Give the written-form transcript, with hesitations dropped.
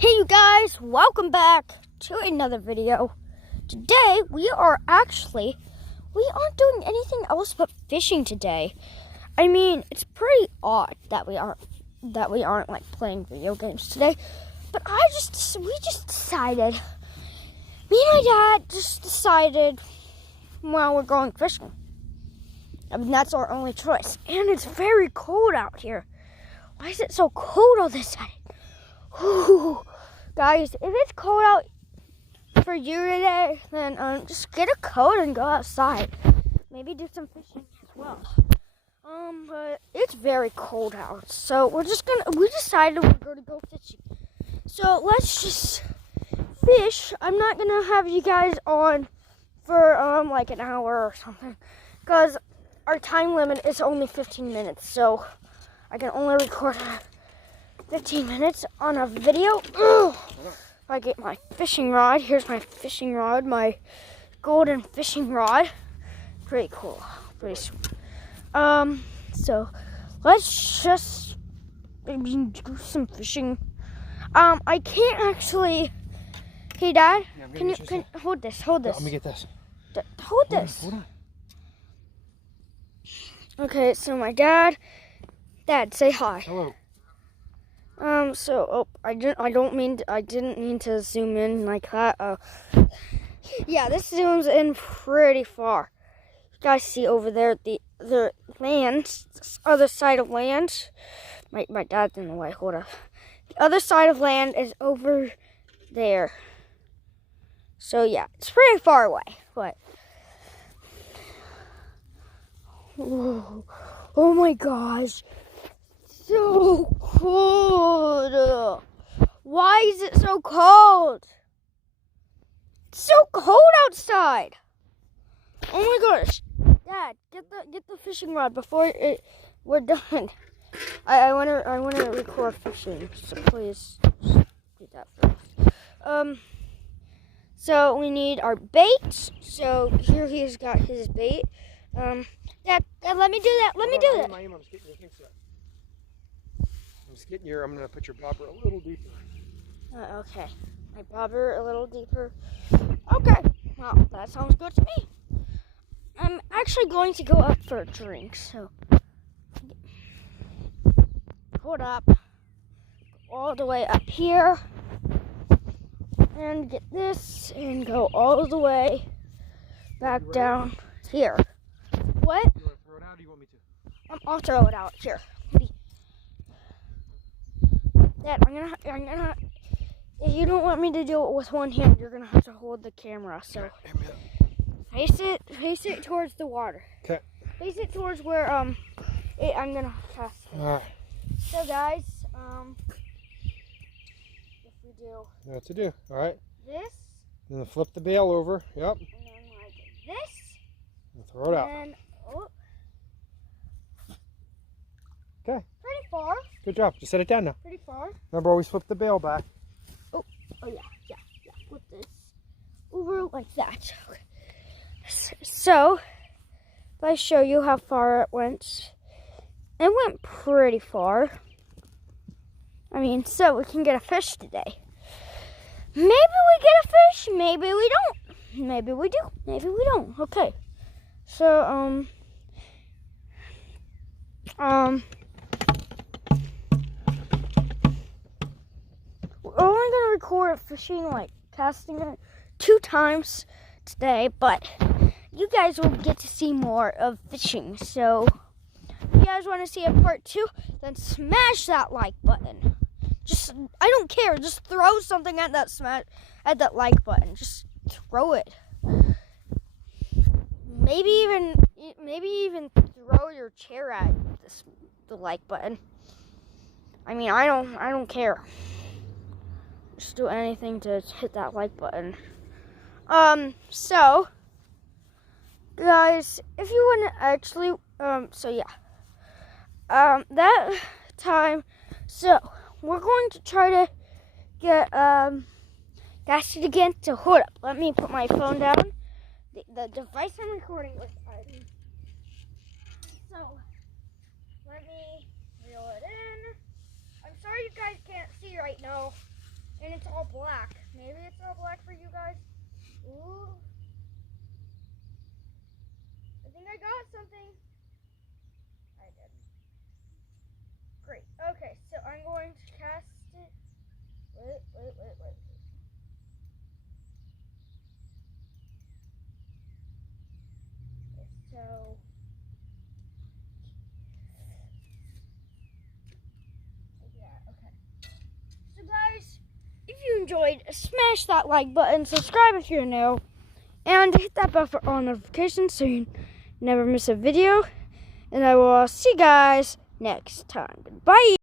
Hey you guys, welcome back to another video. Today we aren't doing anything else but fishing today. I mean, it's pretty odd that we aren't like playing video games today. But we just decided, me and my dad just decided, well, we're going fishing. I mean, that's our only choice. And it's very cold out here. Why is it so cold all this time? Whew. Guys, if it's cold out for you today, then just get a coat and go outside. Maybe do some fishing as well. But it's very cold out, so we decided we're going to go fishing. So let's just fish. I'm not gonna have you guys on for like an hour or something, because our time limit is only 15 minutes. So I can only record 15 minutes on a video. Ugh. I get my fishing rod. Here's my fishing rod, my golden fishing rod. Pretty cool, pretty sweet. So let's just maybe do some fishing. I can't actually. Hey, Dad, can you hold this? Hold this. Let me get this. Hold this. Hold on. Okay, so my dad, say hi. Hello. I didn't mean to zoom in like that. Yeah, this zooms in pretty far. You guys see over there the land, other side of land. My dad's in the way. Hold up. The other side of land is over there. So yeah, it's pretty far away. But whoa. Oh my gosh. So cold. Why is it so cold? It's so cold outside. Oh my gosh. Dad, get the fishing rod before we're done. I wanna record fishing, so please do that first. So we need our bait. So here he's got his bait. Dad, let me do that. Let me do that. I'm going to put your bobber a little deeper. Okay. My bobber a little deeper. Okay. Well, that sounds good to me. I'm actually going to go up for a drink, so. Hold up. All the way up here. And get this and go all the way back down here. What? You want to throw it out or do you want me to? I'll throw it out here. Dad, I'm gonna. If you don't want me to do it with one hand, you're gonna have to hold the camera. So face it towards the water. Okay. Face it towards where I'm gonna cast it. All right. So guys, if we do. You know what to do. All right. This. Then flip the bail over. Yep. And then like this. And throw it out. And Okay. Pretty far. Good job. Just set it down now. Pretty far. Remember, always flip the bail back. Oh yeah. Flip this over like that. Okay. So, if I show you how far it went pretty far. I mean, so we can get a fish today. Maybe we get a fish, maybe we don't. Maybe we do, maybe we don't. Okay. So, we're only gonna record fishing, like casting it 2 times today, but you guys will get to see more of fishing. So if you guys want to see a part 2, then smash that like button. I don't care, just throw something at that like button. Just throw it. Maybe even throw your chair at the like button. I mean, I don't care. Just do anything to hit that like button. So guys, if you want to actually, that time, so we're going to try to get, casted again. So hold up, let me put my phone down, the device I'm recording with. So, let me reel it in. I'm sorry you guys can't see right now. And it's all black. Maybe it's all black for you guys. Ooh. I think I got something. I did. Great. Okay, so I'm going to cast it. Wait. Okay, so. Yeah, okay. So guys, if you enjoyed, smash that like button, subscribe if you're new, and hit that bell for all notifications so you never miss a video. And I will see you guys next time. Goodbye.